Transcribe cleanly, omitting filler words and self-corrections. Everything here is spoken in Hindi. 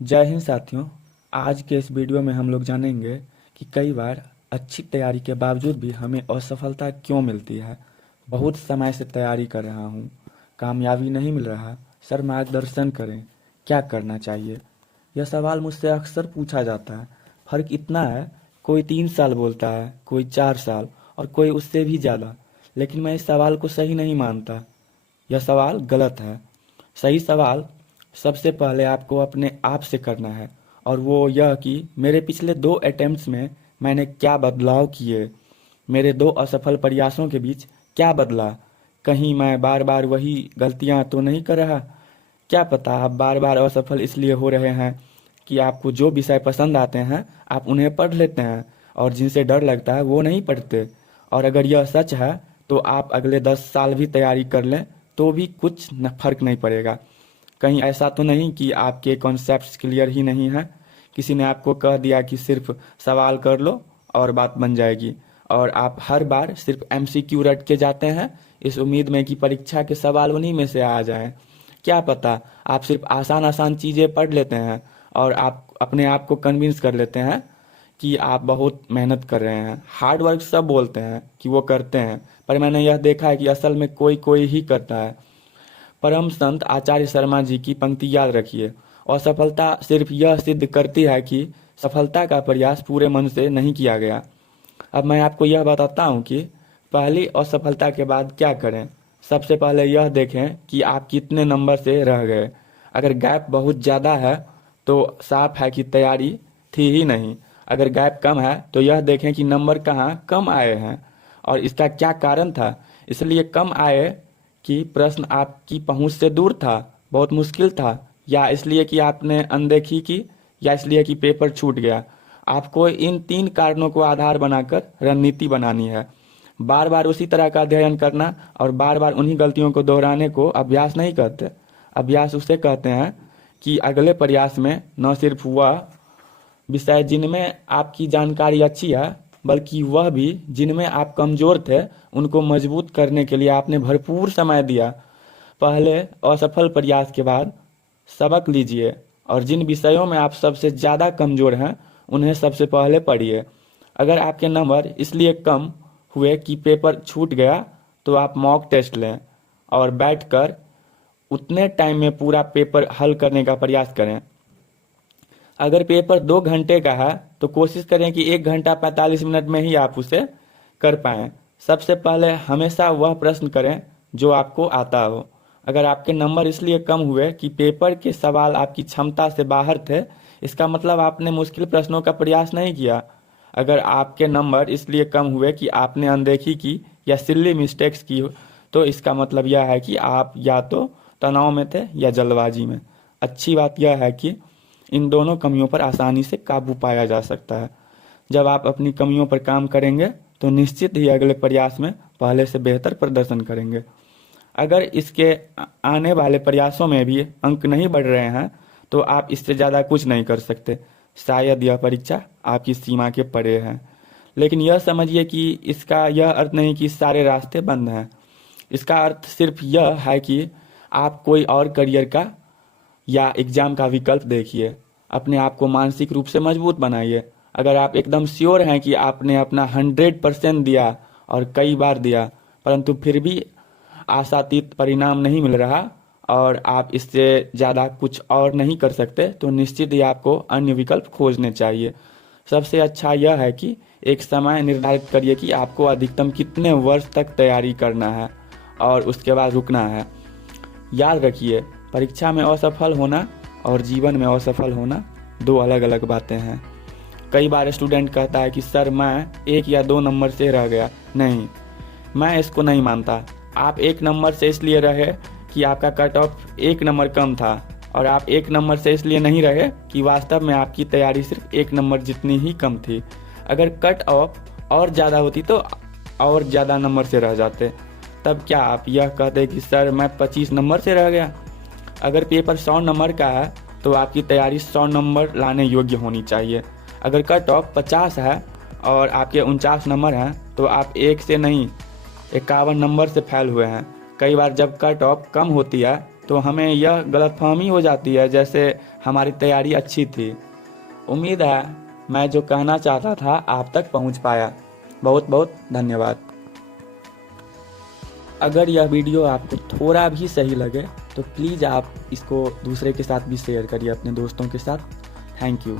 जय हिंद साथियों। आज के इस वीडियो में हम लोग जानेंगे कि कई बार अच्छी तैयारी के बावजूद भी हमें असफलता क्यों मिलती है। बहुत समय से तैयारी कर रहा हूँ, कामयाबी नहीं मिल रहा। सर मार्गदर्शन करें, क्या करना चाहिए। यह सवाल मुझसे अक्सर पूछा जाता है। फर्क इतना है, कोई 3 साल बोलता है, कोई 4 साल और कोई उससे भी ज़्यादा। लेकिन मैं इस सवाल को सही नहीं मानता। यह सवाल गलत है। सही सवाल सबसे पहले आपको अपने आप से करना है, और वो यह कि मेरे पिछले 2 अटेम्प्ट्स में मैंने क्या बदलाव किए। मेरे 2 असफल प्रयासों के बीच क्या बदला। कहीं मैं बार बार वही गलतियां तो नहीं कर रहा। क्या पता आप बार बार असफल इसलिए हो रहे हैं कि आपको जो विषय पसंद आते हैं आप उन्हें पढ़ लेते हैं, और जिनसे डर लगता है वो नहीं पढ़ते। और अगर यह सच है तो आप अगले 10 साल भी तैयारी कर लें तो भी कुछ न फर्क नहीं पड़ेगा। कहीं ऐसा तो नहीं कि आपके कॉन्सेप्ट्स क्लियर ही नहीं हैं। किसी ने आपको कह दिया कि सिर्फ सवाल कर लो और बात बन जाएगी, और आप हर बार सिर्फ एमसीक्यू रट के जाते हैं इस उम्मीद में कि परीक्षा के सवाल उन्हीं में से आ जाएं। क्या पता आप सिर्फ आसान आसान चीज़ें पढ़ लेते हैं और आप अपने आप को कन्विंस कर लेते हैं कि आप बहुत मेहनत कर रहे हैं। हार्ड वर्क सब बोलते हैं कि वो करते हैं, पर मैंने यह देखा है कि असल में कोई कोई ही करता है। परम संत आचार्य शर्मा जी की पंक्ति याद रखिए। असफलता सिर्फ यह सिद्ध करती है कि सफलता का प्रयास पूरे मन से नहीं किया गया। अब मैं आपको यह बताता हूँ कि पहली असफलता के बाद क्या करें। सबसे पहले यह देखें कि आप कितने नंबर से रह गए। अगर गैप बहुत ज़्यादा है तो साफ है कि तैयारी थी ही नहीं। अगर गैप कम है तो यह देखें कि नंबर कहाँ कम आए हैं और इसका क्या कारण था। इसलिए कम आए कि प्रश्न आपकी पहुंच से दूर था, बहुत मुश्किल था, या इसलिए कि आपने अनदेखी की, या इसलिए कि पेपर छूट गया। आपको इन 3 कारणों को आधार बनाकर रणनीति बनानी है। बार बार उसी तरह का अध्ययन करना और बार बार उन्हीं गलतियों को दोहराने को अभ्यास नहीं कहते। अभ्यास उसे कहते हैं कि अगले प्रयास में न सिर्फ वह विषय जिनमें आपकी जानकारी अच्छी है, बल्कि वह भी जिनमें आप कमजोर थे, उनको मजबूत करने के लिए आपने भरपूर समय दिया। पहले असफल प्रयास के बाद सबक लीजिए, और जिन विषयों में आप सबसे ज़्यादा कमजोर हैं उन्हें सबसे पहले पढ़िए। अगर आपके नंबर इसलिए कम हुए कि पेपर छूट गया तो आप मॉक टेस्ट लें और बैठकर उतने टाइम में पूरा पेपर हल करने का प्रयास करें। अगर पेपर 2 घंटे का है तो कोशिश करें कि 1 घंटा 45 मिनट में ही आप उसे कर पाएं। सबसे पहले हमेशा वह प्रश्न करें जो आपको आता हो। अगर आपके नंबर इसलिए कम हुए कि पेपर के सवाल आपकी क्षमता से बाहर थे, इसका मतलब आपने मुश्किल प्रश्नों का प्रयास नहीं किया। अगर आपके नंबर इसलिए कम हुए कि आपने अनदेखी की या सिली मिस्टेक्स की, तो इसका मतलब यह है कि आप या तो तनाव में थे या जल्दबाजी में। अच्छी बात यह है कि इन दोनों कमियों पर आसानी से काबू पाया जा सकता है। जब आप अपनी कमियों पर काम करेंगे तो निश्चित ही अगले प्रयास में पहले से बेहतर प्रदर्शन करेंगे। अगर इसके आने वाले प्रयासों में भी अंक नहीं बढ़ रहे हैं तो आप इससे ज़्यादा कुछ नहीं कर सकते। शायद यह परीक्षा आपकी सीमा के परे है। लेकिन यह समझिए कि इसका यह अर्थ नहीं कि सारे रास्ते बंद हैं। इसका अर्थ सिर्फ यह है कि आप कोई और करियर का या एग्जाम का विकल्प देखिए। अपने आप को मानसिक रूप से मजबूत बनाइए। अगर आप एकदम श्योर हैं कि आपने अपना 100% दिया और कई बार दिया, परंतु फिर भी आशातीत परिणाम नहीं मिल रहा और आप इससे ज़्यादा कुछ और नहीं कर सकते, तो निश्चित ही आपको अन्य विकल्प खोजने चाहिए। सबसे अच्छा यह है कि एक समय निर्धारित करिए कि आपको अधिकतम कितने वर्ष तक तैयारी करना है और उसके बाद रुकना है। याद रखिए, परीक्षा में असफल होना और जीवन में असफल होना 2 अलग अलग बातें हैं। कई बार स्टूडेंट कहता है कि सर मैं 1 या 2 नंबर से रह गया। नहीं, मैं इसको नहीं मानता। आप 1 नंबर से इसलिए रहे कि आपका कट ऑफ 1 नंबर कम था, और आप 1 नंबर से इसलिए नहीं रहे कि वास्तव में आपकी तैयारी सिर्फ 1 नंबर जितनी ही कम थी। अगर कट ऑफ और ज़्यादा होती तो और ज़्यादा नंबर से रह जाते। तब क्या आप यह कहते कि सर मैं 25 नंबर से रह गया। अगर पेपर 100 नंबर का है तो आपकी तैयारी 100 नंबर लाने योग्य होनी चाहिए। अगर कट ऑफ 50 है और आपके 49 नंबर हैं तो आप 1 से नहीं 51 नंबर से फेल हुए हैं। कई बार जब कट ऑफ कम होती है तो हमें यह गलतफहमी हो जाती है जैसे हमारी तैयारी अच्छी थी। उम्मीद है मैं जो कहना चाहता था आप तक पहुंच पाया। बहुत बहुत धन्यवाद। अगर यह वीडियो आपको थोड़ा भी सही लगे तो प्लीज़ आप इसको दूसरे के साथ भी शेयर करिए, अपने दोस्तों के साथ। Thank you.